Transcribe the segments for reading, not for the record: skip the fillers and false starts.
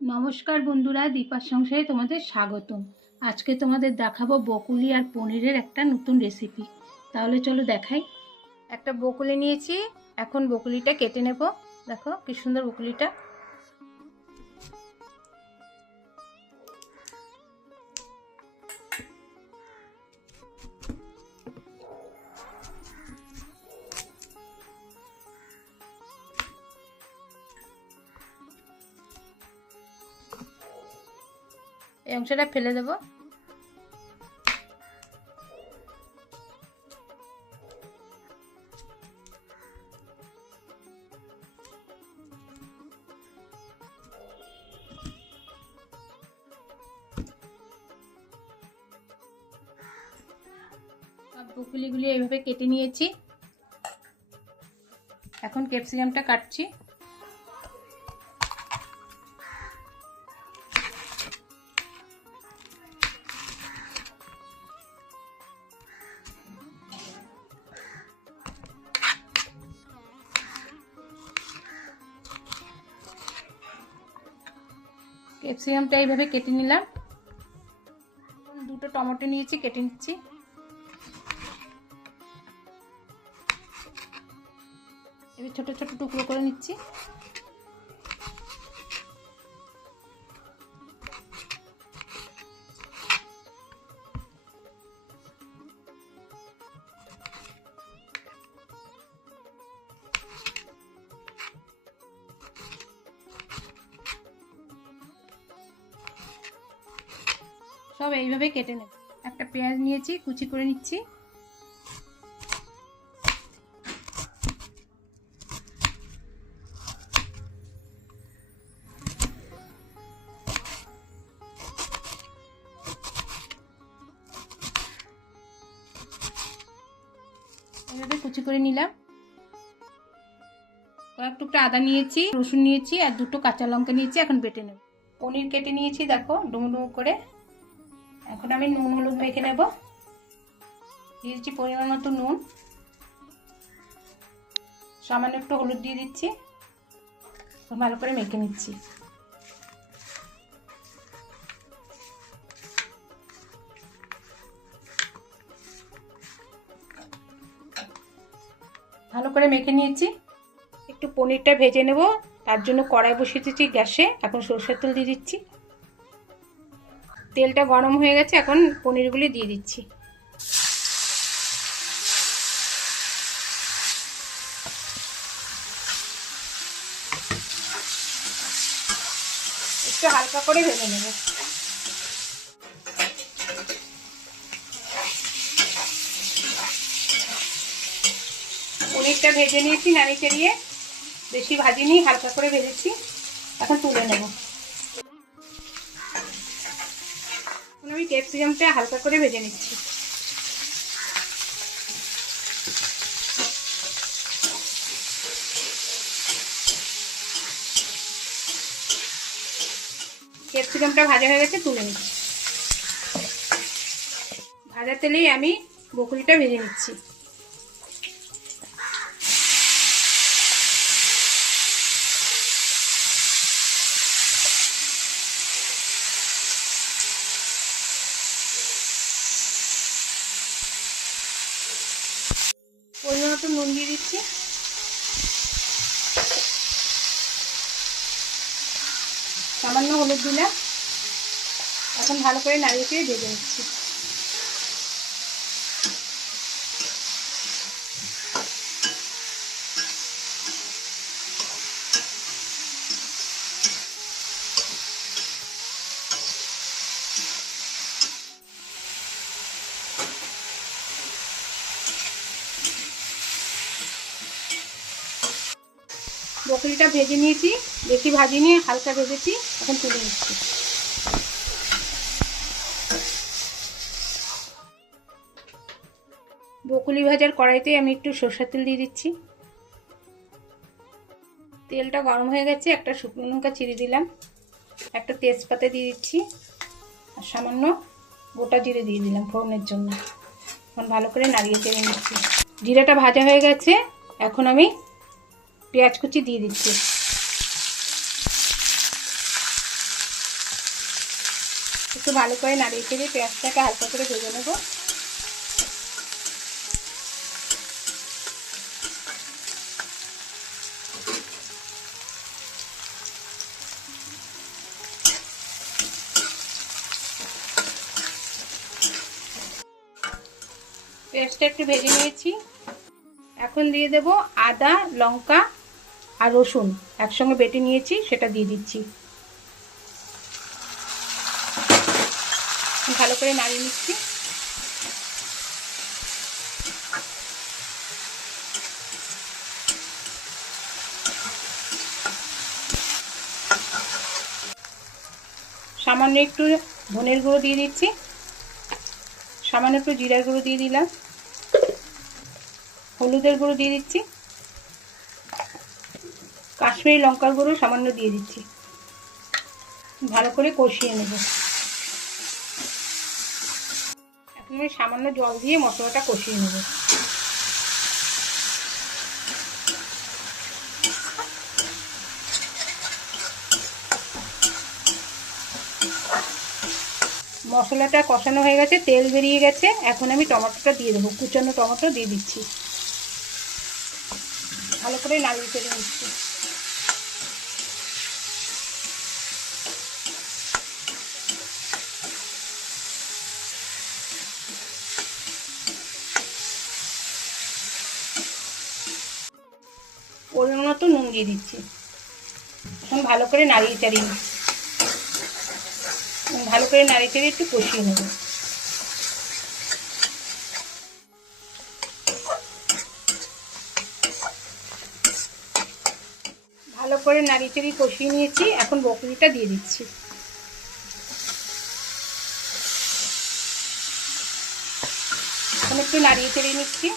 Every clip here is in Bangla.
নমস্কার বন্ধুরা, দীপার সংসারে তোমাদের স্বাগতম। আজকে তোমাদের দেখাবো বকুলি আর পনিরের একটা নতুন রেসিপি। তাহলে চলো দেখাই। একটা বকুলি নিয়েছি, এখন বকুলিটা কেটে নেব। দেখো কি সুন্দর বকুলিটা। এই অংশটা ফেলে দেবো। বকুলিগুলি এইভাবে কেটে নিয়েছি। এখন ক্যাপসিকামটা কাটছি। ক্যাপসিকামটা এইভাবে কেটে নিলাম। দুটো টমেটো নিয়েছি, কেটে নিচ্ছি। এবার ছোট ছোট টুকরো করে নিচ্ছি। সব এইভাবে কেটে নেব। একটা পেঁয়াজ নিয়েছি, কুচি করে নিচ্ছি। এইভাবে কুচি করে নিলাম। কয়েক টুকরা আদা নিয়েছি, রসুন নিয়েছি আর দুটো কাঁচা লঙ্কা নিয়েছি। এখন বেটে নেব। পনির কেটে নিয়েছি, দেখো ডুমো ডুমো করে। এখন আমি নুন হলুদ মেখে নেব। দিয়েছি পরিমাণ মতো নুন, সামান্য একটু হলুদ দিয়ে দিচ্ছি। ভালো করে মেখে নিচ্ছি। ভালো করে মেখে নিয়েছি। একটু পনিরটা ভেজে নেব, তার জন্য কড়াই বসিয়ে দিচ্ছি গ্যাসে। এখন সরষের তেল দিয়ে দিচ্ছি। তেলটা গরম হয়ে গেছে, এখন পনিরগুলি দিয়ে দিচ্ছি। একটু হালকা করে ভেজে নেব। পনিরটা ভেজে নিয়েছি নাড়ি চাড়িয়ে, বেশি ভাজিনি, হালকা করে ভেজেছি। এখন তুলে নেব। এখন আমি ক্যাপসিকামটা হালকা করে ভেজে নিচ্ছি। ক্যাপসিকামটা ভাজা হয়ে গেছে, তুলে নিচ্ছি। ভাজা তেলেই আমি বকুলিটা ভেজে নিচ্ছি। পরিমাণ মতো নুন দিয়ে দিচ্ছি। সামান্য হলুদ দিলাম। এখন ভালো করে নাড়িয়ে দিয়ে ভেজে নিচ্ছি। বকুলিটা ভেজে নিয়েছি, বেশি ভাজিনি, হালকা ভেজেছি। এখন তুলে নিচ্ছি। বকুলি ভাজার কড়াইতে আমি একটু সরষের তেল দিয়ে দিচ্ছি। তেলটা গরম হয়ে গেছে, একটা শুকনো লঙ্কা চিড়ে দিলাম, একটা তেজপাতা দিয়ে দিচ্ছি আর সামান্য গোটা জিরে দিয়ে দিলাম ফোড়নের জন্য। এখন ভালো করে নাড়িয়ে চেড়ে নিচ্ছি। জিরাটা ভাজা হয়ে গেছে, এখন আমি পেঁয়াজ কুচি দিয়ে দিচ্ছি। একটু ভালো করে নাড়িয়ে চেড়ে পেঁয়াজটাকে হালকা করে ভেজে নেব। পেঁয়াজটা একটু ভেজে নিয়েছি। এখন দিয়ে দেব আদা, লঙ্কা আর রসুন একসঙ্গে বেটে নিয়েছি, সেটা দিয়ে দিচ্ছি। ভালো করে নাড়িয়ে নিচ্ছি। সামান্য একটু ধনের গুঁড়ো দিয়ে দিচ্ছি, সামান্য একটু জিরার গুঁড়ো দিয়ে দিলাম, হলুদের গুঁড়ো দিয়ে দিচ্ছি, কাশ্মীরি লঙ্কার গুঁড়ো সামান্য দিয়ে দিচ্ছি। ভালো করে কষিয়ে নেব। এখন আমি সামান্য জল দিয়ে মশলাটা কষিয়ে নেব। মশলাটা কষানো হয়ে গেছে, তেল বেরিয়ে গেছে। এখন আমি টমেটোটা দিয়ে দেবো, কুচানো টমেটো দিয়ে দিচ্ছি। ভালো করে নাড়িয়ে চেড়ে নিচ্ছি। পরিমাণ মতো নুন দিয়ে দিচ্ছি। এখন ভালো করে নাড়িয়ে চাড়িয়ে নিচ্ছি। ভালো করে নাড়িয়ে চাড়িয়ে একটু কষিয়ে নেব। ভালো করে নাড়িয়ে চাড়িয়ে কষিয়ে নিয়েছি। এখন বকুলিটা দিয়ে দিচ্ছি। এখন একটু নাড়িয়ে চাড়িয়ে নিচ্ছি।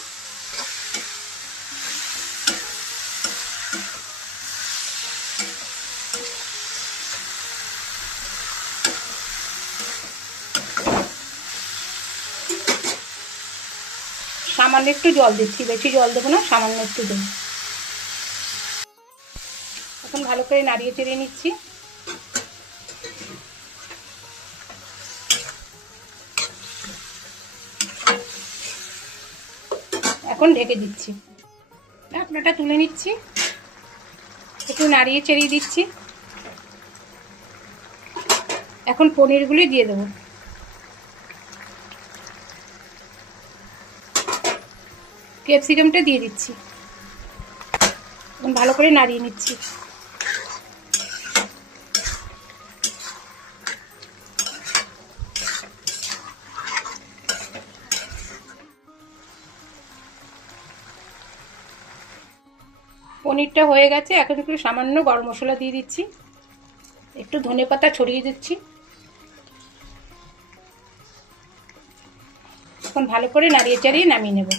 সামান্য একটু জল দিচ্ছি, বেশি জল দেবো না, সামান্য একটু দেবো। এখন ভালো করে নাড়িয়ে চেড়ে নিচ্ছি। এখন ঢেকে দিচ্ছি। ঢাকনাটা তুলে নিচ্ছি, একটু নাড়িয়ে চেড়িয়ে দিচ্ছি। এখন পনিরগুলি দিয়ে দেবো। ক্যাপসিকামটা দিয়ে দিচ্ছি। ভালো করে নাড়িয়ে নিচ্ছি। পনিরটা হয়ে গেছে। এখন একটু সামান্য গরম মশলা দিয়ে দিচ্ছি, একটু ধনেপাতা ছড়িয়ে দিচ্ছি। এখন ভালো করে নাড়িয়ে চাড়িয়ে নামিয়ে নেব।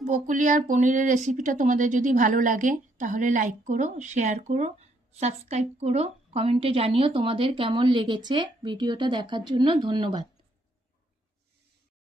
বকুলি আর পনিরের রেসিপিটা তোমাদের যদি ভালো লাগে তাহলে লাইক করো, শেয়ার করো, সাবস্ক্রাইব করো, কমেন্টে জানিও তোমাদের কেমন লেগেছে। ভিডিওটা দেখার জন্য ধন্যবাদ।